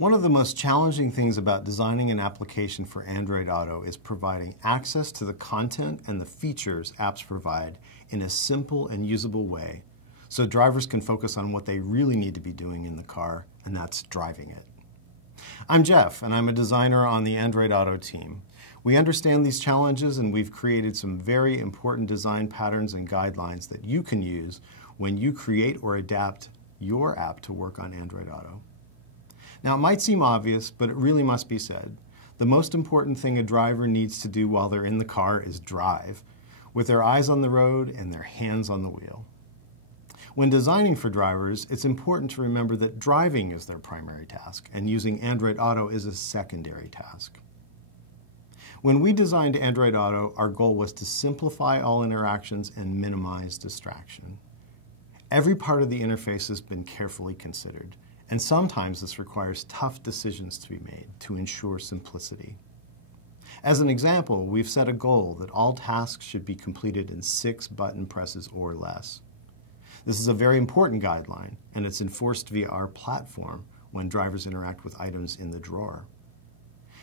One of the most challenging things about designing an application for Android Auto is providing access to the content and the features apps provide in a simple and usable way so drivers can focus on what they really need to be doing in the car, and that's driving it. I'm Geoff, and I'm a designer on the Android Auto team. We understand these challenges, and we've created some very important design patterns and guidelines that you can use when you create or adapt your app to work on Android Auto. Now, it might seem obvious, but it really must be said. The most important thing a driver needs to do while they're in the car is drive, with their eyes on the road and their hands on the wheel. When designing for drivers, it's important to remember that driving is their primary task, and using Android Auto is a secondary task. When we designed Android Auto, our goal was to simplify all interactions and minimize distraction. Every part of the interface has been carefully considered, and sometimes this requires tough decisions to be made to ensure simplicity. As an example, we've set a goal that all tasks should be completed in 6 button presses or less. This is a very important guideline, and it's enforced via our platform when drivers interact with items in the drawer.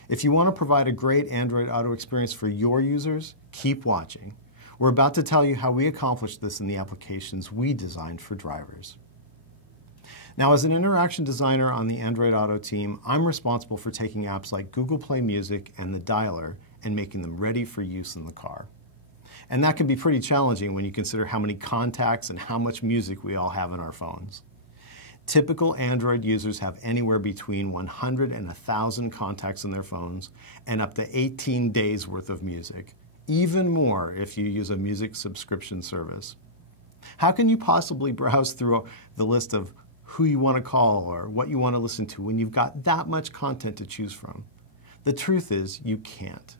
If you want to provide a great Android Auto experience for your users, keep watching. We're about to tell you how we accomplished this in the applications we designed for drivers. Now, as an interaction designer on the Android Auto team, I'm responsible for taking apps like Google Play Music and the Dialer and making them ready for use in the car. And that can be pretty challenging when you consider how many contacts and how much music we all have in our phones. Typical Android users have anywhere between 100 and 1,000 contacts in their phones and up to 18 days worth of music, even more if you use a music subscription service. How can you possibly browse through the list of who you want to call or what you want to listen to when you've got that much content to choose from? The truth is, you can't.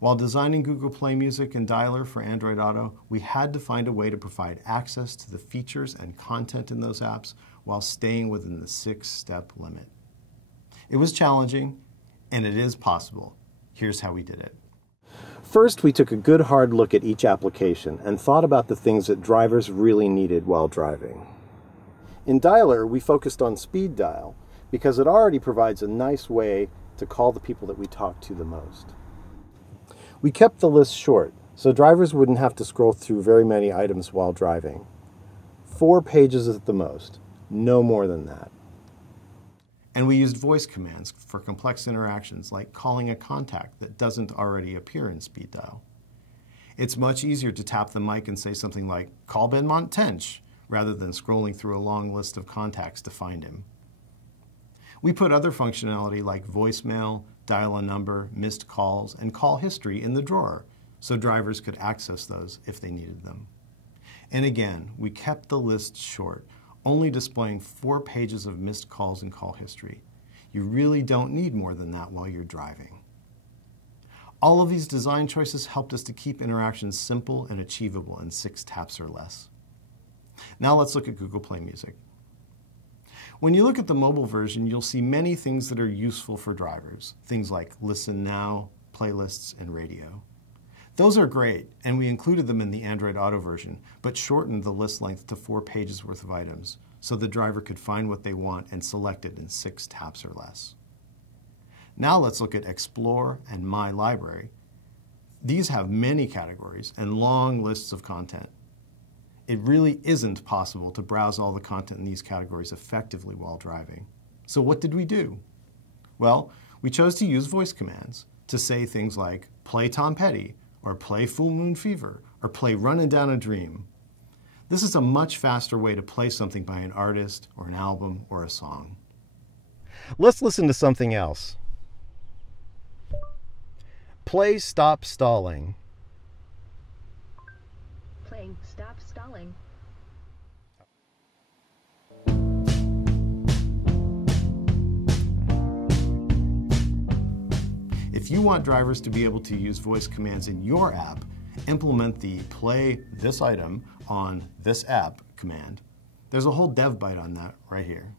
While designing Google Play Music and Dialer for Android Auto, we had to find a way to provide access to the features and content in those apps while staying within the 6-step limit. It was challenging, and it is possible. Here's how we did it. First, we took a good hard look at each application and thought about the things that drivers really needed while driving. In Dialer, we focused on speed dial because it already provides a nice way to call the people that we talk to the most. We kept the list short, so drivers wouldn't have to scroll through very many items while driving. 4 pages at the most, no more than that. And we used voice commands for complex interactions like calling a contact that doesn't already appear in speed dial. It's much easier to tap the mic and say something like, "Call Benmont Tench," rather than scrolling through a long list of contacts to find him. We put other functionality like voicemail, dial a number, missed calls, and call history in the drawer so drivers could access those if they needed them. And again, we kept the list short, only displaying 4 pages of missed calls and call history. You really don't need more than that while you're driving. All of these design choices helped us to keep interactions simple and achievable in 6 taps or less. Now let's look at Google Play Music. When you look at the mobile version, you'll see many things that are useful for drivers. Things like Listen Now, playlists, and radio. Those are great, and we included them in the Android Auto version, but shortened the list length to 4 pages worth of items, so the driver could find what they want and select it in 6 taps or less. Now let's look at Explore and My Library. These have many categories and long lists of content. It really isn't possible to browse all the content in these categories effectively while driving. So what did we do? Well, we chose to use voice commands to say things like, "Play Tom Petty," or "Play Full Moon Fever," or "Play Runnin' Down a Dream." This is a much faster way to play something by an artist or an album or a song. Let's listen to something else. Play Stop Stalling. Playing Stop Stalling. If you want drivers to be able to use voice commands in your app, implement the "Play this item on this app" command. There's a whole dev bite on that right here.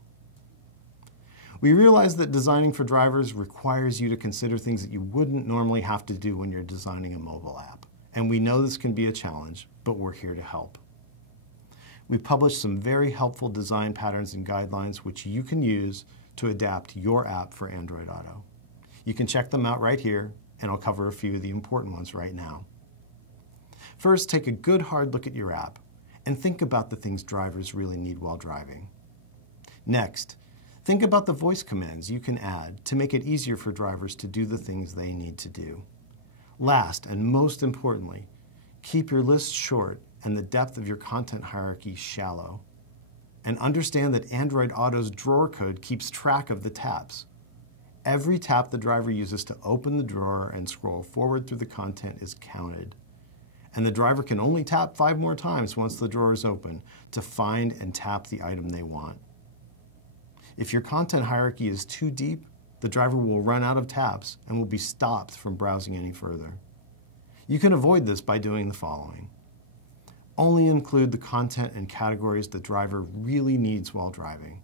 We realize that designing for drivers requires you to consider things that you wouldn't normally have to do when you're designing a mobile app. And we know this can be a challenge, but we're here to help. We've published some very helpful design patterns and guidelines which you can use to adapt your app for Android Auto. You can check them out right here, and I'll cover a few of the important ones right now. First, take a good hard look at your app and think about the things drivers really need while driving. Next, think about the voice commands you can add to make it easier for drivers to do the things they need to do. Last, and most importantly, keep your list short and the depth of your content hierarchy shallow. And understand that Android Auto's drawer code keeps track of the taps. Every tap the driver uses to open the drawer and scroll forward through the content is counted. And the driver can only tap 5 more times once the drawer is open to find and tap the item they want. If your content hierarchy is too deep, the driver will run out of taps and will be stopped from browsing any further. You can avoid this by doing the following. Only include the content and categories the driver really needs while driving.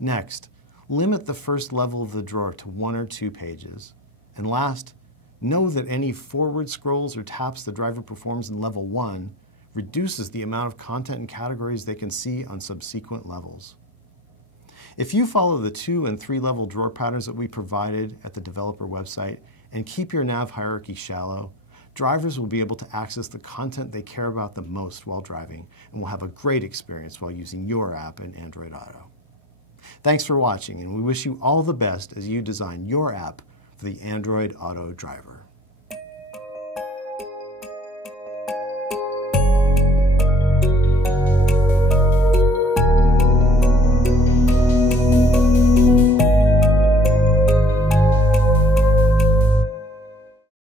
Next, limit the first level of the drawer to 1 or 2 pages. And last, know that any forward scrolls or taps the driver performs in level 1 reduces the amount of content and categories they can see on subsequent levels. If you follow the 2 and 3 level drawer patterns that we provided at the developer website and keep your nav hierarchy shallow, drivers will be able to access the content they care about the most while driving and will have a great experience while using your app in Android Auto. Thanks for watching, and we wish you all the best as you design your app for the Android Auto driver.